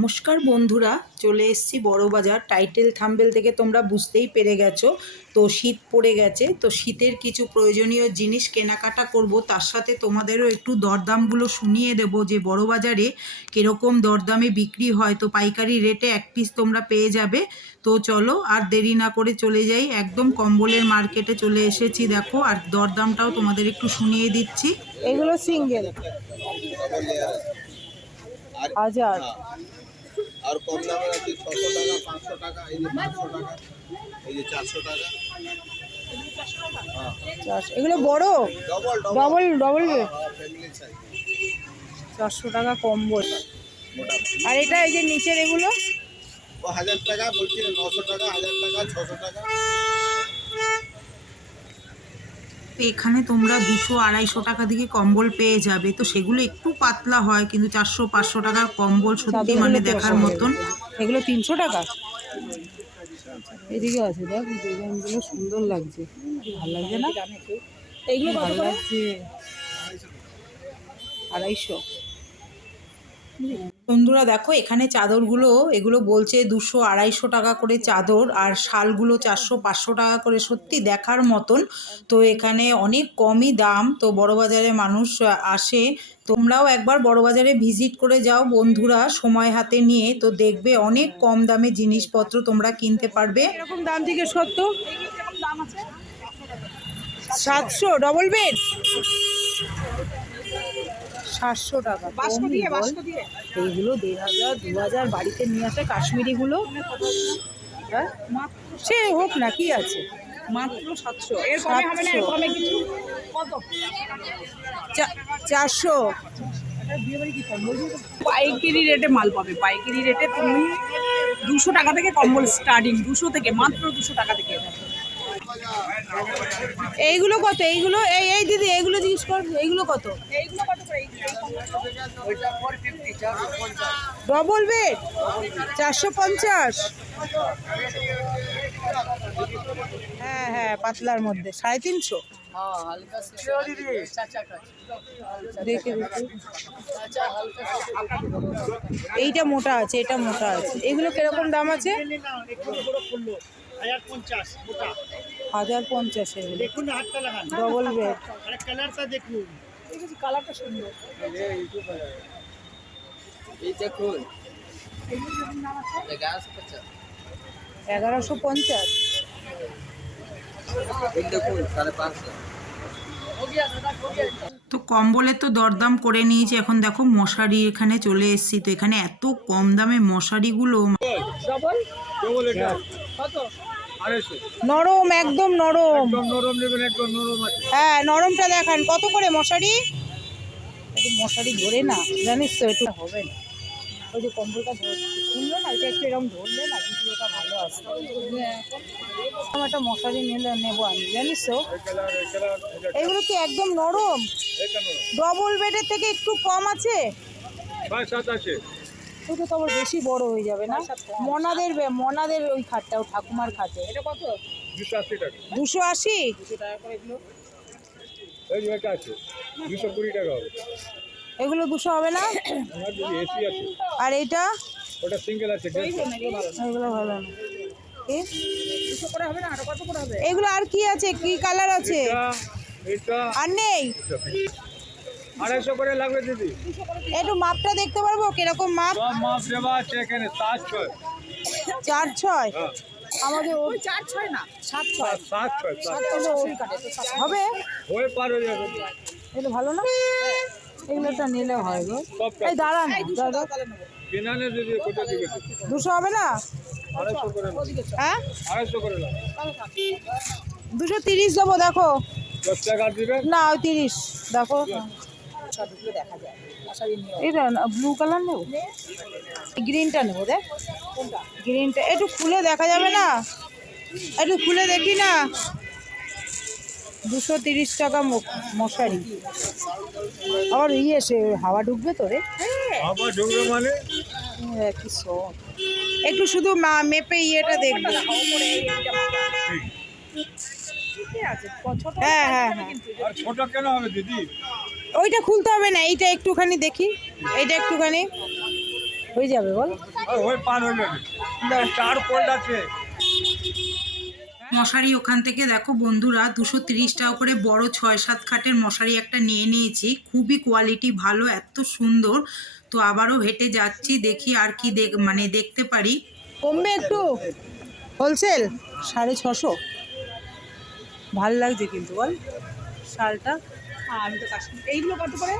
নমস্কার বন্ধুরা চলে এসেছি বড়বাজার টাইটেল থাম্বেল থেকে তোমরা বুঝতেই পেরে গেছো। তো শীত পড়ে গেছে তো শীতের কিছু প্রয়োজনীয় জিনিস কেনাকাটা করব। তার সাথে তোমাদেরও একটু দরদামগুলো শুনিয়ে দেব যে বড়বাজারে কীরকম দরদামে বিক্রি হয়। তো পাইকারি রেটে এক পিস তোমরা পেয়ে যাবে। তো চলো আর দেরি না করে চলে যাই। একদম কম্বলের মার্কেটে চলে এসেছি দেখো। আর দরদামটাও তোমাদের একটু শুনিয়ে দিচ্ছি। এগুলো সিঙ্গেল। হাজার। হ্যাঁ। আর কম দামে আছে ছশো টাকা পাঁচশো টাকা এই যে পাঁচশো টাকা এই যে চারশো টাকা। এগুলো বড়? ডবল ডবল ডবল চারশো টাকা কম্বল আর এটা এই যে নিচের এগুলো? হাজার টাকা বলছি নশো টাকা হাজার টাকা ছশো টাকা। তো এখানে তোমরা দুশো আড়াইশো টাকা দিকে কম্বল পেয়ে যাবে। তো সেগুলো একটু পাতলা হয় কিন্তু চারশো পাঁচশো টাকার কম্বল সত্যি মানে দেখার মতন। এগুলো তিনশো টাকা? এদিকে আছে দেখ ডিজাইনগুলো সুন্দর লাগছে। ভালো লাগছে না? এইগুলো ভালো লাগছে। আড়াইশো। বন্ধুরা দেখো এখানে চাদরগুলো এগুলো বলছে দুশো আড়াইশো টাকা করে চাদর আর শালগুলো চারশো পাঁচশো টাকা করে সত্যি দেখার মতন। তো এখানে অনেক কমই দাম। তো বড়বাজারে মানুষ আসে। তোমরাও একবার বড়বাজারে ভিজিট করে যাও বন্ধুরা সময় হাতে নিয়ে। তো দেখবে অনেক কম দামে জিনিসপত্র তোমরা কিনতে পারবে। এরকম দাম থেকে সত্তর সাতশো ডবল বেড সাতশো টাকা। এইগুলো দেড় হাজার দু হাজার বাড়িতে নিয়ে আসে কাশ্মীরিগুলো। হ্যাঁ সে হোক না কি আছে? মাত্র সাতশো। চারশো। পাইকারি রেটে মাল পাবে। পাইকারি রেটে তুমি দুশো টাকা থেকে কম্বল স্টার্টিং দুশো থেকে মাত্র দুশো টাকা থেকে। এইগুলো কত? এইগুলো এই এই দিদি এইগুলো জিজ্ঞেস কর এইগুলো কত? এইগুলো কত ডবল বেড চারশো পঞ্চাশ। হ্যাঁ হ্যাঁ পাতলার মধ্যে সাড়ে তিনশো। দেখে এইটা মোটা আছে এটা মোটা আছে। এগুলো কীরকম দাম আছে? হাজার পঞ্চাশ দেখুন হাতটা লাগান। ডবল বেড আরে কালারটা দেখুন। কালারটা সুন্দর। এগারোশো পঞ্চাশ। তো কম্বলের তো দরদাম করে নিয়েছি। এখন দেখো মশারি এখানে চলে এসেছি। তো এখানে এত কম দামে মশারিগুলো ডবল ডবল এটা। কত? নরম একদম নরম। নরম নেবেন একদম নরম আছে। হ্যাঁ নরমটা দেখান। কত করে মশারি? একটু মশারি ধরে না জানিস তো একটু হবে না। ওই যে কম্বলটা খুললো না এটা একটু এরকম ধরলে না ভিডিওটা ভালো আসবে। এরকম একটা মশারি নিলে নেব আমি জানিস তো। এটা এগুলো কি একদম নরম? ডবল বেডের থেকে একটু কম আছে? সাত আছে। ওটা তো আবার বেশি বড় হয়ে যাবে না? মনাদের মনাদের ওই খাটটা ও ঠাকুমার খাটে। এটা কত? দুশো আশি এগুলো? দুশো হবে। এগুলো দুশো হবে না? আর এইটা ওটা সিঙ্গেল আছে এগুলো ভালো না। এগুলো আর কি আছে? কি কালার আছে? এটা এটা। আর নেই? আড়াইশো করে লাগবে দিদি। একটু মাপটা দেখতে পারব? কীরকম মাপ? সব মাপ দেওয়া আছে এখানে সাত ছয়। চার ছয়? হ্যাঁ। আমাদের ওই চার ছয় না? সাত ছয়। সাত ছয় সাত ওই হবে? হয়ে পার হয়ে যাবে। এটা ভালো না? এগুলোটা নিলে হয় গো। এই দাঁড়ান দাদা। কেনা নে দিদি কোথা থেকে দুশো হবে না। হ্যাঁ? আড়াইশো করে। দুশো তিরিশ দেবো দেখো। দশ টাকা দিবে? না ওই তিরিশ। দেখো। এটা ব্লু কালার নেব? গ্রিনটা নেব দেখ। গ্রিনটা একটু খুলে দেখা যাবে না? একটু খুলে দেখি না? দুশো তিরিশ টাকা মশারি। আবার ইয়ে সে হাওয়া ঢুকবে তো রে। মানে? কি একটু শুধু মেপে ইয়েটা দেখবে। হ্যাঁ হ্যাঁ হ্যাঁ। ছোট কেন হবে দিদি? ওইটা খুলতে হবে না এইটা একটুখানি দেখি এইটা একটুখানি। হয়ে যাবে বল। মশারি ওখান থেকে দেখো বন্ধুরা দুশো তিরিশ টাকা করে বড় ছয় সাত খাটের মশারি একটা নিয়ে নিয়েছি। খুবই কোয়ালিটি ভালো এত সুন্দর। তো আবারও হেঁটে যাচ্ছি দেখি আর কি দেখ মানে দেখতে পারি। কমবে একটু? হোলসেল সাড়ে ছশো। ভালো লাগছে কিন্তু বল শালটা। আমি তো কাশ্মীর এইগুলো কত করে?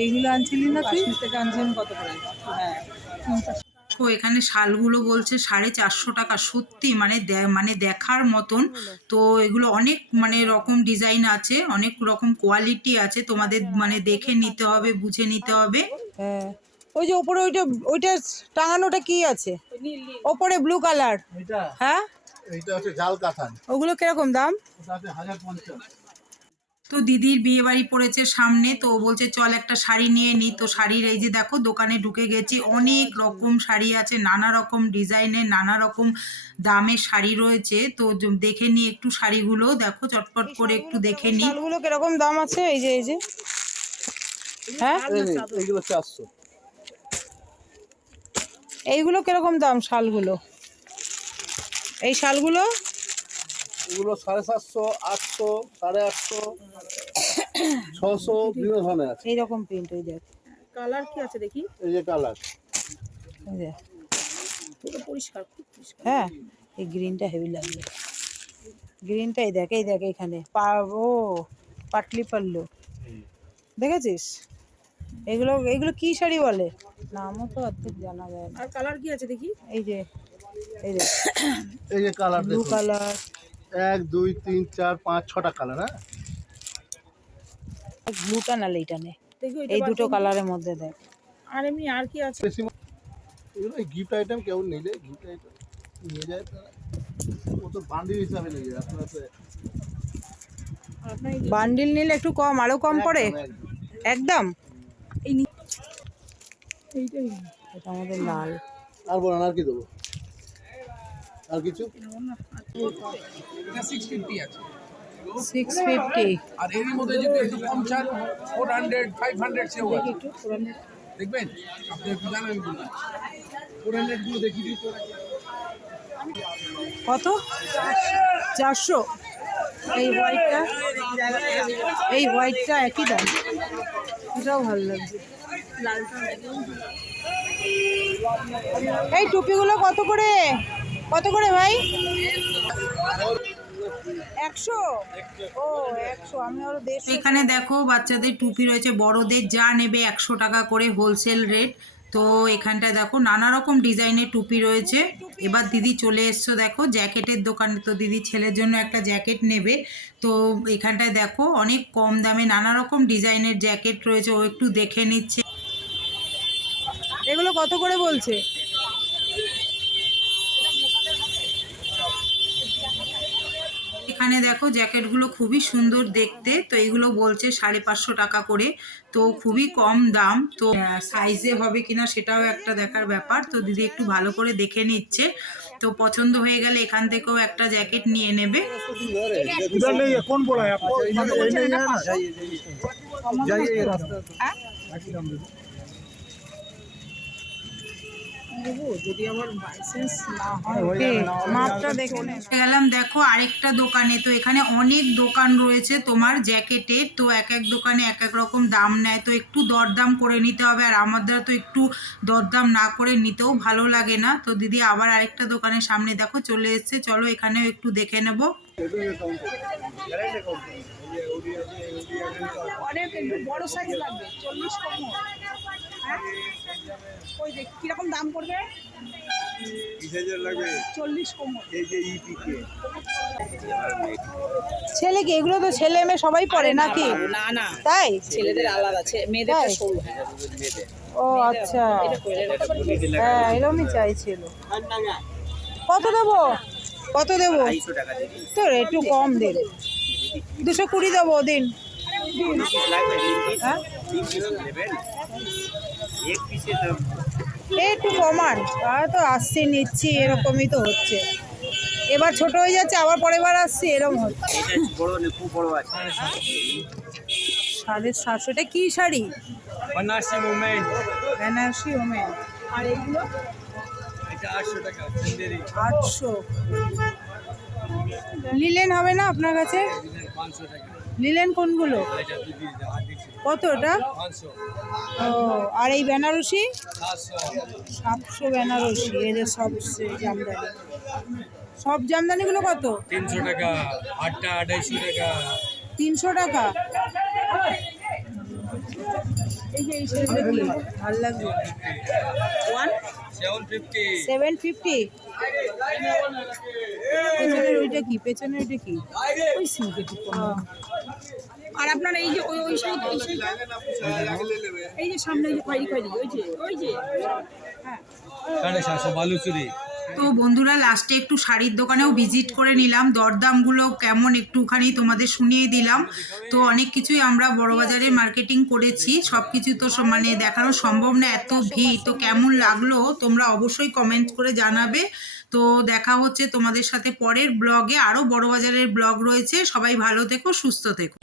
এইগুলো আনছিলি না কাশ্মীর থেকে কত করে? হ্যাঁ। দেখো এখানে শালগুলো বলছে সাড়ে চারশো টাকা সত্যি মানে মানে দেখার মতন। তো এগুলো অনেক মানে রকম ডিজাইন আছে অনেক রকম কোয়ালিটি আছে তোমাদের মানে দেখে নিতে হবে বুঝে নিতে হবে। হ্যাঁ। ওই যে ওপরে ওইটা ওইটা টাঙানোটা কি আছে? ওপরে ব্লু কালার হ্যাঁ? এইটা হচ্ছে জাল কাঁথান ওগুলো কীরকম দাম ওটা আছে হাজার পঞ্চাশ তো দিদির বিয়ে বাড়ি পড়েছে সামনে তো বলছে চল একটা শাড়ি নিয়ে নি। তো শাড়ির এই যে দেখো দোকানে ঢুকে গেছি। অনেক রকম শাড়ি আছে নানা রকম ডিজাইনের নানা রকম দামের শাড়ি রয়েছে। তো দেখে নি একটু শাড়িগুলো। দেখো চটপট করে একটু দেখে নি। শালগুলো কীরকম দাম আছে? এই যে এই যে। হ্যাঁ? এইগুলো চারশো এইগুলো কীরকম দাম শালগুলো? এই শালগুলো? এগুলো সাড়ে সাতশো আটশো সাড়ে আটশো ছশো বিভিন্ন ধরনের আছে। এইরকম প্রিন্ট ওই দেখ। কালার কি আছে দেখি? এই যে কালার। পুরো পরিষ্কার খুব পরিষ্কার। হ্যাঁ এই গ্রিনটা হেভি লাগবে। গ্রিনটাই দেখ এই দেখ এখানে পা ও পাটলি পাল্লু। দেখেছিস? এগুলো এগুলো কি শাড়ি বলে? নামও তো অর্ধেক জানা যায় আর কালার কি আছে দেখি? এই যে এই যে। এই যে কালার ব্লু কালার। এক দুই তিন চার পাঁচ ছটা কালার হ্যাঁ? ব্লুটা না এইটা নে। এই দুটো কালারের মধ্যে দেখ। আর এমনি আর কি আছে? বেশি এগুলো গিফট আইটেম কেউ নিলে গিফট আইটেম নিয়ে যায় তারা। ও তো বান্ডিল হিসাবে নিয়ে যায় আপনার বান্ডিল নিলে একটু কম আরও কম পড়ে একদম, এইটাই। এটা আমাদের লাল। আর বলেন আর কি দেবো? আর কিছু? এটা আছে। আর এর মধ্যে যদি একটু কম চান ফোর হান্ড্রেড ফাইভ হান্ড্রেড সেও আছে। দেখবেন? আপনি একটু জানানগুলো ফোরগুলো দেখি দিই কত? চারশো। এই হোয়াইটটা এই হোয়াইটটা একই দাম। এটাও ভালো লাগছে। এই টুপিগুলো কত করে? কত করে ভাই? একশো? ও একশো। আমি আরও দেড়শো। এখানে দেখো বাচ্চাদের টুপি রয়েছে। বড়দের যা নেবে একশো টাকা করে হোলসেল রেট। তো এখানটায় দেখো নানা রকম ডিজাইনের টুপি রয়েছে। এবার দিদি চলে এসছো দেখো জ্যাকেটের দোকানে। তো দিদি ছেলের জন্য একটা জ্যাকেট নেবে। তো এখানটায় দেখো অনেক কম দামে নানা রকম ডিজাইনের জ্যাকেট রয়েছে। ও একটু দেখে নিচ্ছে। এগুলো কত করে বলছে? এখানে দেখো জ্যাকেটগুলো খুবই সুন্দর দেখতে তো এইগুলো বলছে সাড়ে পাঁচশো টাকা করে তো খুবই কম দাম তো সাইজে হবে কিনা সেটাও একটা দেখার ব্যাপার তো দিদি একটু ভালো করে দেখে নিচ্ছে তো পছন্দ হয়ে গেলে এখান থেকেও একটা জ্যাকেট নিয়ে নেবে গেলাম দেখো আরেকটা দোকানে। তো এখানে অনেক দোকান রয়েছে তোমার জ্যাকেটের। তো এক এক দোকানে এক এক রকম দাম নেয়। তো একটু দরদাম করে নিতে হবে। আর আমাদের তো একটু দরদাম না করে নিতেও ভালো লাগে না। তো দিদি আবার আরেকটা দোকানের সামনে দেখো চলে এসছে। চলো এখানেও একটু দেখে নেব। অনেক বড় সাইজ লাগবে। চল্লিশ কম হ্যাঁ ওই দেখ কীরকম দাম পড়বে? কম ছেলে কি? এগুলো তো ছেলে মেয়ে সবাই পড়ে নাকি? না না। তাই? ছেলেদের আলাদা মেয়েদের ও আচ্ছা। হ্যাঁ এরকমই চাইছিল। কত দেবো? কত দেবো? তো একটু কম দিন দুশো কুড়ি দেবো দিন হ্যাঁ? একটু কমান আর তো আসছি নিচ্ছি এরকমই তো হচ্ছে। এবার ছোট হয়ে যাচ্ছে আবার পরের বার আসছি এরকম হচ্ছে। সাড়ে কী শাড়ি? বেনারসি বেনারসি আটশো লিলেন হবে না আপনার কাছে? লিলেন কোনগুলো? কত ওটা ও আর এই বেনারসি? সাতশো বেনারসি এই যে সব জামদানি। সব জামদানিগুলো কত? তিনশো টাকা আটটা আড়াইশো টাকা। তিনশো টাকা? এই যে এই শাড়িটা কি? ভালো লাগবে ওয়ান সেভেন ফিফটি পেছনের ওইটা কি? পেছনের ওইটা কি? ওই সিনথেটিক আর আপনার এই যে ওই ওই সাইড এই সাইডটা এই যে সামনে যে খয়েরি খয়েরি ওই যে ওই যে। সাড়ে সাতশো বালুচুরি তো বন্ধুরা লাস্টে একটু শাড়ির দোকানেও ভিজিট করে নিলাম। দরদামগুলো কেমন একটুখানি তোমাদের শুনিয়ে দিলাম। তো অনেক কিছুই আমরা বড়বাজারে মার্কেটিং করেছি। সব কিছু তো মানে দেখানো সম্ভব না এত ভিড়। তো কেমন লাগল তোমরা অবশ্যই কমেন্ট করে জানাবে। তো দেখা হচ্ছে তোমাদের সাথে পরের ব্লগে আরও বড়বাজারের ব্লগ রয়েছে। সবাই ভালো থেকো সুস্থ থেকো।